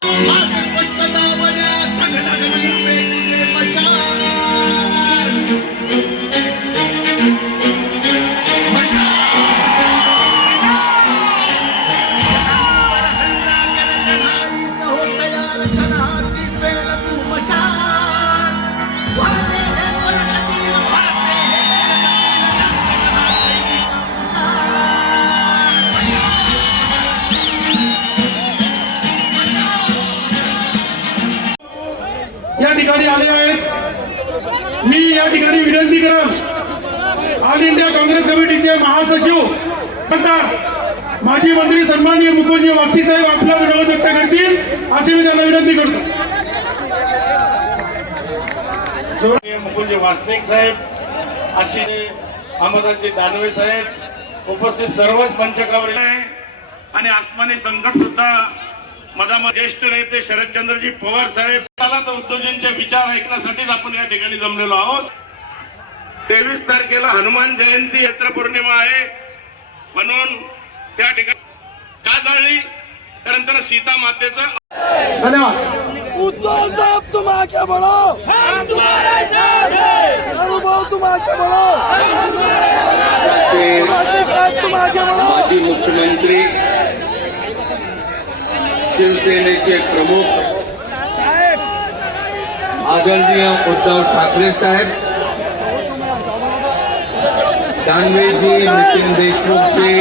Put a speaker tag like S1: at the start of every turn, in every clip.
S1: 我们。या ठिकाणी आले आहेत. मी या ठिकाणी विनंती करा ऑल इंडिया काँग्रेस कमिटीचे महासचिव माजी मंत्री सन्माननीय मुकुंदजी वापसी साहेब आपला विरोध व्यक्त करतील असे मी त्यांना विनंती करतो.
S2: मुकुंदजी वासनिक साहेब अशी अहमदाजी दानवे साहेब उपस्थित सर्वच पंचकावर आहे. आणि आसमानी संकट सुद्धा मधामध्ये ज्येष्ठ नेते शरदचंद्रजी पवार साहेब मला तर उद्योजकांचे विचार ऐकण्यासाठीच आपण या ठिकाणी जमलेलो आहोत. तेवीस तारखेला हनुमान जयंती यात्रा पौर्णिमा आहे. म्हणून त्या ठिकाणी का जाळली कारण त्याला सीता मातेचं
S1: धन्यवाद.
S3: उद्धव साहब तुम आगे बढ़ो. हम तुम्हारे साथ हैं. अनुभव तुम आगे बढ़ो. हम तुम्हारे साथ हैं. साहब तुम आगे बढ़ो.
S4: माजी मुख्यमंत्री शिवसेनेचे प्रमुख आदरणीय उद्धव ठाकरे साहेब दानवेजी नितीन देशमुखचे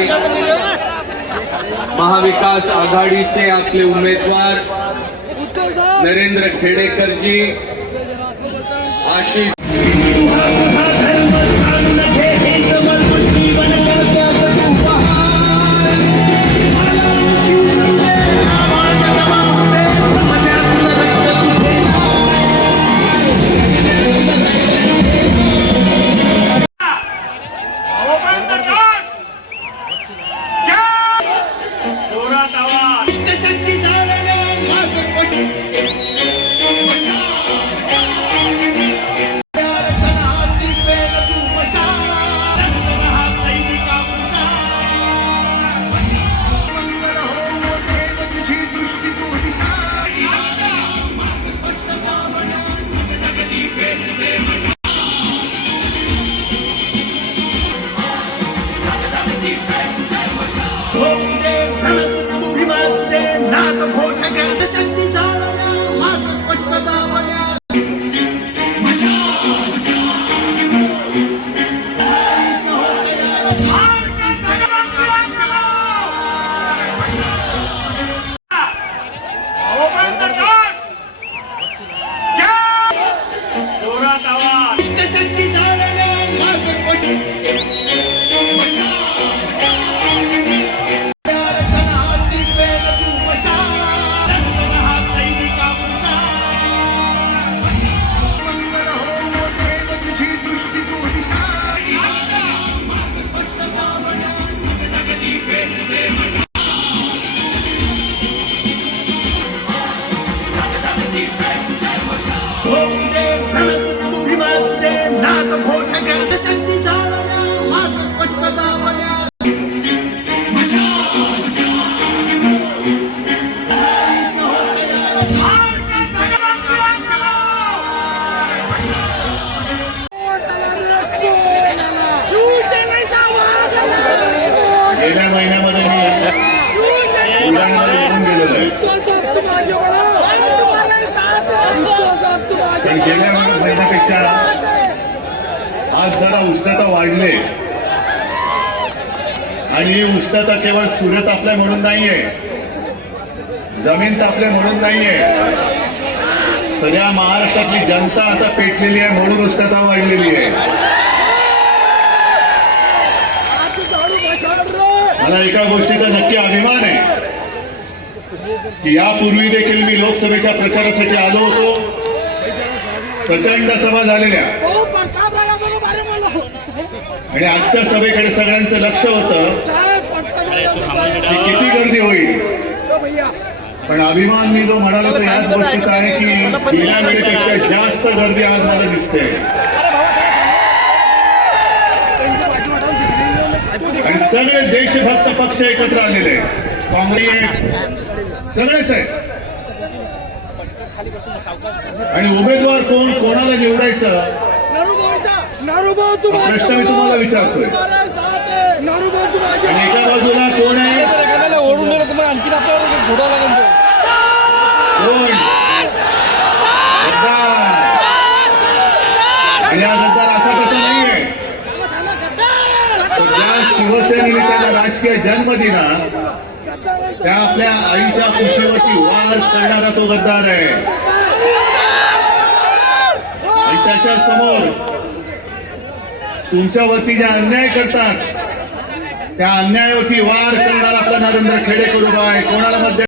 S4: महाविकास आघाडीचे आपले उमेदवार Narendra खेडेकरजी Ashish
S2: Isn't Este mí
S3: te sentí
S2: गेल्या महिन्यामध्ये मी
S3: आगे बढ़ो हम तुम्हारे साथ हैं उद्धव साहब तुम आगे
S2: पण गेल्या महिन्यापेक्षा आज जरा उष्णता वाढले. आणि ही उष्णता केवळ सूर्य तापल्या म्हणून नाहीये. जमीन तापल्या म्हणून नाहीये. सगळ्या महाराष्ट्रातली जनता आता पेटलेली आहे म्हणून उष्णता वाढलेली आहे. मला एका गोष्टीचा नक्की अभिमान आहे. की यापूर्वी देखील मी लोकसभेच्या प्रचारासाठी आलो होतो. प्रचंड सभा झालेल्या
S3: ओ प्रताप आला तो बारे मला
S2: आणि आजच्या सभेकडे सगळ्यांचं लक्ष होतं किती गर्दी होईल. पण अभिमान मी जो म्हणालो तो याच गोष्टीचा आहे की गेल्या वेळेपेक्षा जास्त गर्दी आज मला दिसते. आणि सगळे देशभक्त पक्ष एकत्र आलेले काँग्रेस सगळेच आहेत.
S5: आणि उमेदवार कोण कोणाला निवडायचं?
S3: नारूभाऊ तुम आगे
S5: प्रश्न मी
S3: बढ़ो
S5: तुम्हाला विचारतोय.
S3: है
S5: आणि एका बाजूला कोण आहे?
S6: ओढून नेलं तर मग आणखीन आपल्याला घोडा लागेल तो.
S5: कोण? गद्दार. आणि हा गद्दार असा कसा नाहीये ज्या शिवसेनेने त्याला राजकीय जन्म दिला त्या आपल्या आईच्या कुशीवरती वार करणारा तो गद्दार आहे. आणि त्याच्यासमोर तुमच्यावरती जे अन्याय करतात त्या अन्यायावरती वार करणारा आपला नरेंद्र खेडेकर उभा आहे. कोणाला मध्य